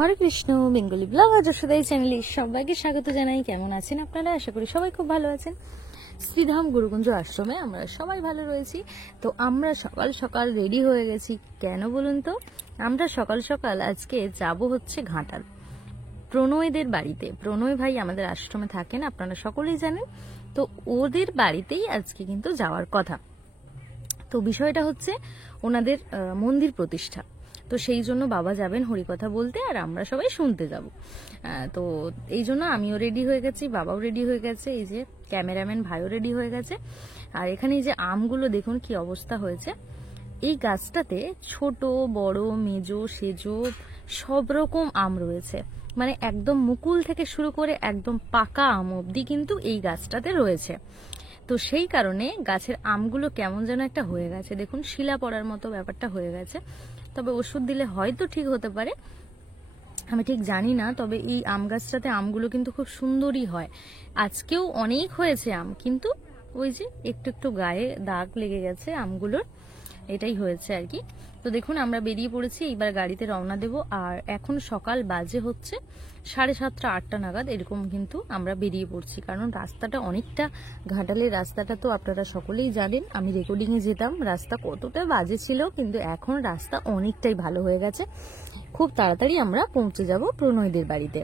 হরে Krishna Bengali blogger যশোদাই চ্যানেলে সবাইকে স্বাগত জানাই। কেমন আছেন আপনারা? আশা করি সবাই খুব ভালো আছেন। শ্রীধাম গুরুকুঞ্জ আশ্রমে আমরা সবাই ভালো রয়েছি। তো আমরা সকাল সকাল রেডি হয়ে গেছি। কেন বলুন তো? আমরা সকাল সকাল আজকে যাব হচ্ছে ঘাটাল প্রণয়দের বাড়িতে। প্রণয় ভাই আমাদের আশ্রমে থাকেন, আপনারা সকলেই জানেন। তো ওদের বাড়িতেই আজকে কিন্তু যাওয়ার কথা। তো বিষয়টা হচ্ছে ওনাদের মন্দির প্রতিষ্ঠা। তো সেই জন্য বাবা যাবেন হরিকথা বলতে, আর আমরা সবাই শুনতে যাব। তো এই জন্য আমিও রেডি হয়ে গেছি, বাবাও রেডি হয়ে গেছে, এই যে ক্যামেরাম্যান ভাইও রেডি হয়ে গেছে। আর এখানে এই যে আমগুলো দেখুন কি অবস্থা হয়েছে। এই গাছটাতে ছোট বড় মেজো সেজো সব রকম আম রয়েছে, মানে একদম মুকুল থেকে শুরু করে একদম পাকা আম অব্দি কিন্তু এই গাছটাতে রয়েছে। তো সেই কারণে গাছের আমগুলো কেমন যেন একটা হয়ে গেছে, দেখুন শিলা পড়ার মতো ব্যাপারটা হয়ে গেছে। তবে ওষুধ দিলে হয়তো ঠিক হতে পারে, আমি ঠিক জানি না। তবে এই আম গাছটাতে আমগুলো কিন্তু খুব সুন্দরই হয়। আজকেও অনেক হয়েছে আম, কিন্তু ওই যে একটু একটু গায়ে দাগ লেগে গেছে আমগুলোর, এটাই হয়েছে আর কি। তো দেখুন আমরা বেরিয়ে পড়েছি, এইবার গাড়িতে রওনা দেব। আর এখন সকাল বাজে হচ্ছে 7:30 8টা নাগাদ এরকম কিন্তু আমরা বেরিয়ে পড়ছি। কারণ রাস্তাটা অনেকটা, ঘাটালের রাস্তাটা তো আপনারা সকলেই জানেন। আমি রেকর্ডিংয়ে যেতাম, রাস্তা কতটা বাজে ছিল, কিন্তু এখন রাস্তা অনেকটাই ভালো হয়ে গেছে। খুব তাড়াতাড়ি আমরা পৌঁছে যাব প্রণয়দের বাড়িতে।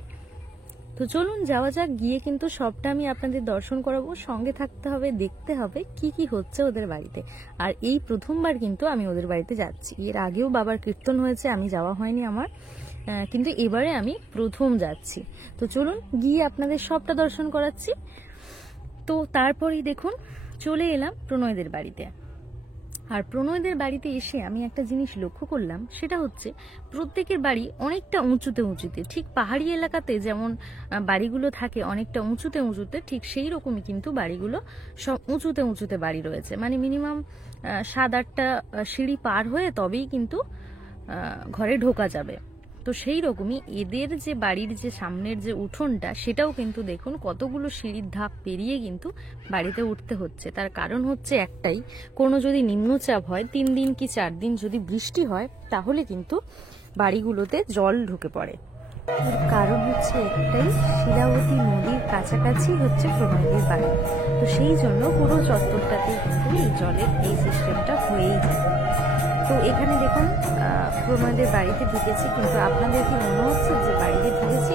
তো চলুন যাওয়া যাক, গিয়ে কিন্তু সবটা আমি আপনাদের দর্শন করাবো। সঙ্গে থাকতে হবে, দেখতে হবে কি কি হচ্ছে ওদের বাড়িতে। আর এই প্রথমবার কিন্তু আমি ওদের বাড়িতে যাচ্ছি। এর আগেও বাবার কীর্তন হয়েছে, আমি যাওয়া হয়নি আমার, কিন্তু এবারে আমি প্রথম যাচ্ছি। তো চলুন গিয়ে আপনাদের সবটা দর্শন করাচ্ছি। তো তারপরেই দেখুন চলে এলাম প্রণয়দের বাড়িতে। আর প্রণয়দের বাড়িতে এসে আমি একটা জিনিস লক্ষ্য করলাম, সেটা হচ্ছে প্রত্যেকের বাড়ি অনেকটা উঁচুতে উঁচুতে, ঠিক পাহাড়ি এলাকাতে যেমন বাড়িগুলো থাকে অনেকটা উঁচুতে উঁচুতে, ঠিক সেই রকমই কিন্তু বাড়িগুলো সব উঁচুতে উঁচুতে বাড়ি রয়েছে। মানে মিনিমাম 7-8টা সিঁড়ি পার হয়ে তবেই কিন্তু ঘরে ঢোকা যাবে। তো সেই রকমই এদের যে বাড়ির যে সামনের যে উঠোনটা, সেটাও কিন্তু দেখুন কতগুলো সিঁড়ির ধাপ পেরিয়ে কিন্তু বাড়িতে উঠতে হচ্ছে। তার কারণ হচ্ছে একটাই, কোনো যদি নিম্নচাপ হয় 3 দিন কি 4 দিন যদি বৃষ্টি হয়, তাহলে কিন্তু বাড়িগুলোতে জল ঢুকে পড়ে। কারণ হচ্ছে একটাই, শিলাবতী নদীর কাছাকাছি হচ্ছে প্রণয়দের বাড়ি। তো সেই জন্য পুরো চত্বরটাতে কিন্তু এই জলের এই সিস্টেমটা হয়েই থাকে। তো এখানে দেখুন প্রণয়দের বাড়িতে ঢুকেছি, কিন্তু আপনাদের কি মনে হচ্ছে যে বাড়িতে ঢুকেছি?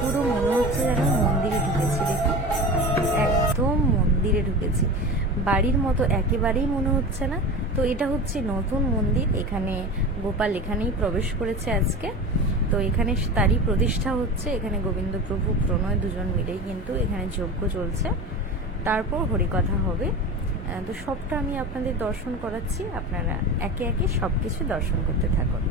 পুরো মনে হচ্ছে যেন মন্দিরে ঢুকেছি। দেখুন একদম মন্দিরে ঢুকেছি, বাড়ির মতো একেবারেই মনে হচ্ছে না। তো এটা হচ্ছে নতুন মন্দির, এখানে গোপাল এখানেই প্রবেশ করেছে আজকে। তো এখানে তারই প্রতিষ্ঠা হচ্ছে। এখানে গোবিন্দ প্রভু প্রণয় দুজন মিলেই কিন্তু এখানে যজ্ঞ চলছে, তারপর হরিকথা হবে। তো সবটা আমি আপনাদের দর্শন করাচ্ছি, আপনারা একে একে সবকিছু দর্শন করতে থাকুন।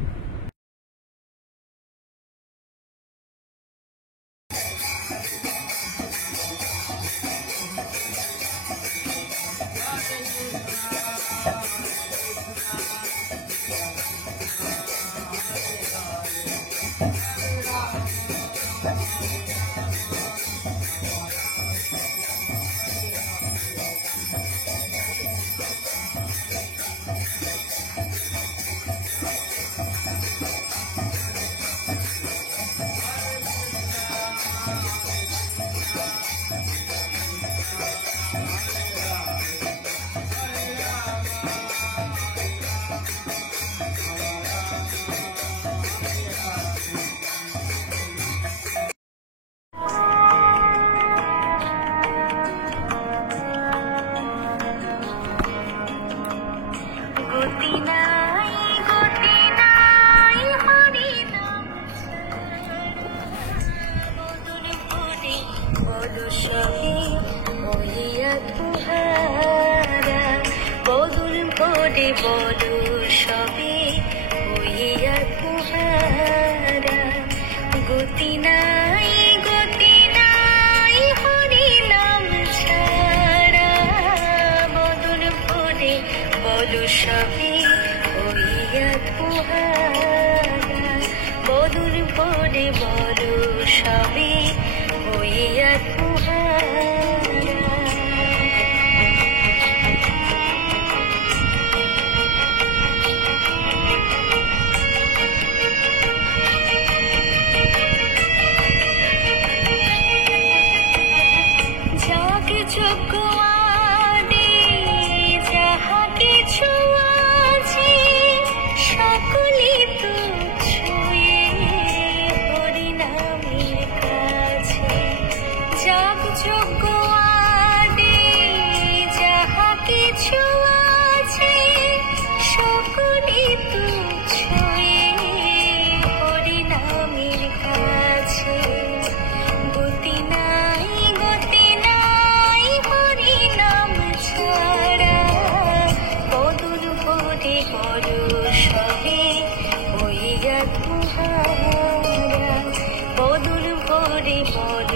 ভরে পদ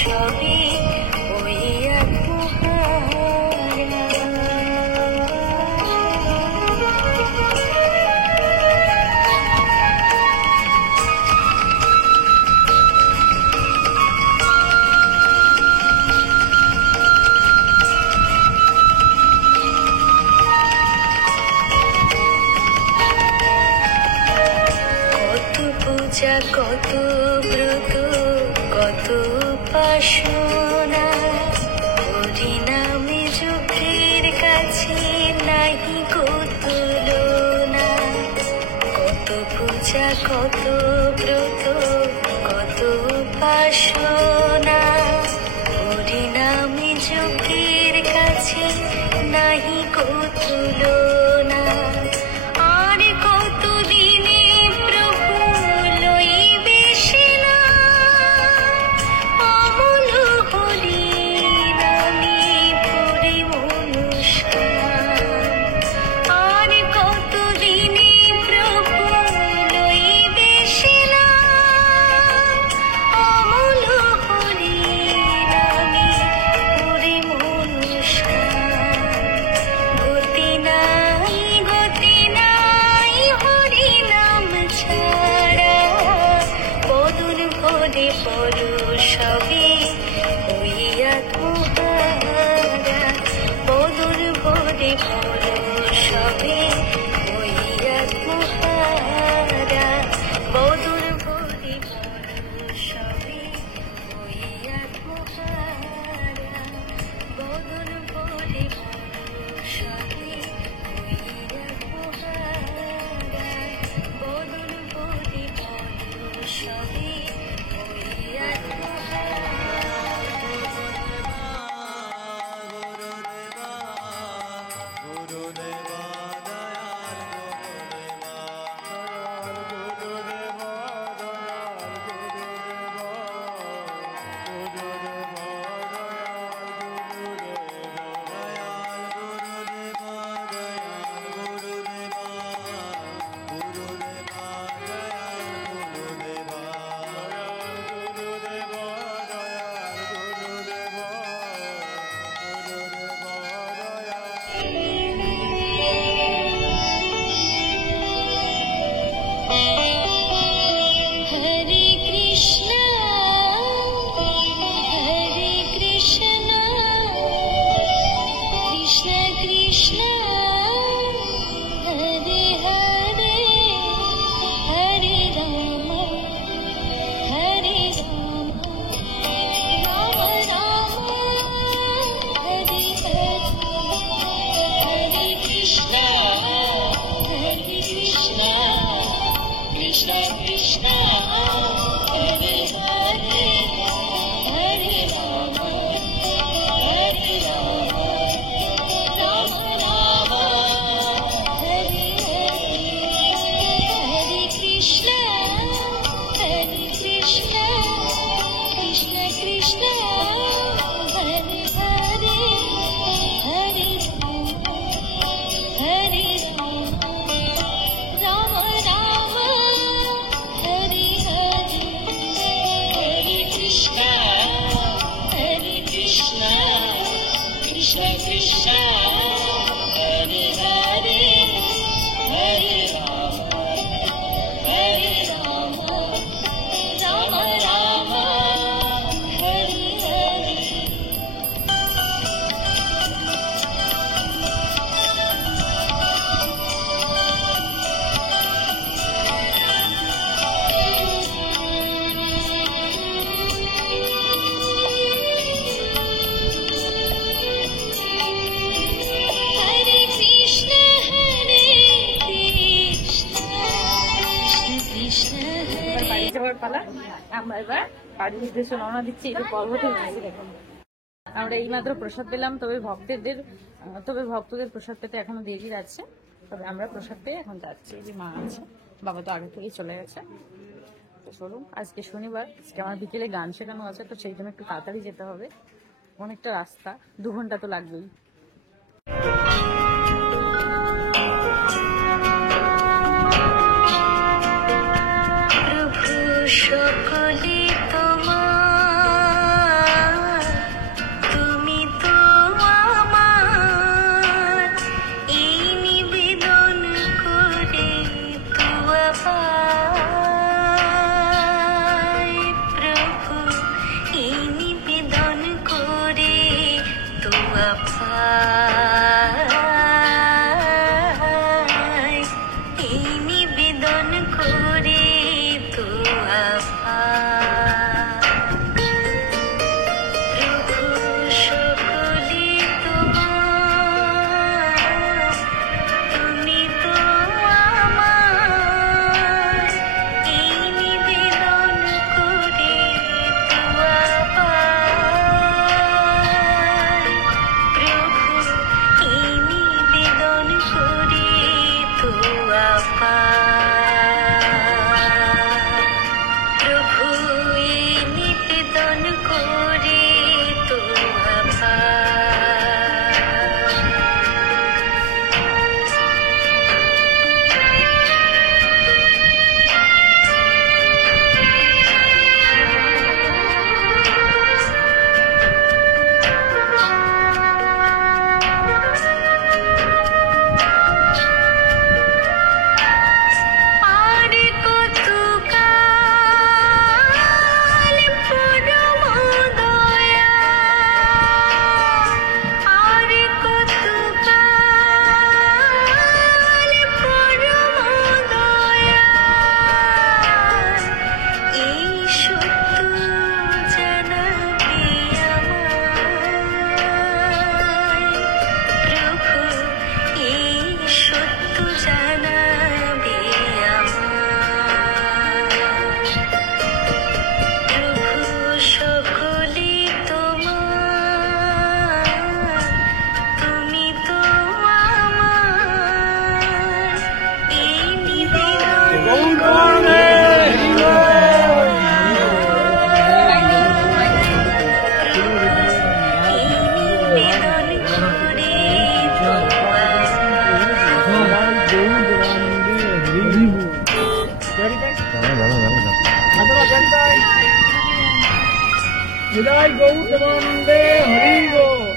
সবে ওই কত ব্রত কত উপাসনা হরি নামে যোগের কাছে নাহি কো তুলনা। কত পূজা কত ব্রত কত উপাসনা হরি নামে যোগের কাছে নাহি কো তুলনা। আর কত দিনে সবে ওই আত্মহারা বদর ভরে পদ সবে ওই আত্মহারা বদর ভরে পদ সবে ওই আত্মহারা বদর ভরে পদ সবে ওই আত্মহারা বদর ভরে পদ সবে আমরা এবার বাড়ির উদ্দেশ্যে রওনা দিচ্ছি। এই পর্বতে উঠেছি দেখুন। আমরা এইমাত্র প্রসাদ পেলাম, তবে ভক্তদের প্রসাদ পেতে এখনো দেরি আছে। তবে আমরা প্রসাদ পেয়ে এখন যাচ্ছি। এই যে মা আছে, বাবা তো আগে থেকেই চলে গেছে। তো চলুন, আজকে শনিবার, আজকে আমার বিকেলে গান শেখানো আছে, তো সেই জন্য একটু তাড়াতাড়ি যেতে হবে। অনেকটা রাস্তা, 2 ঘন্টা তো লাগবেই। সকলে তোমার নিবেদন করে জয় গৌর বন্দে হরি গো।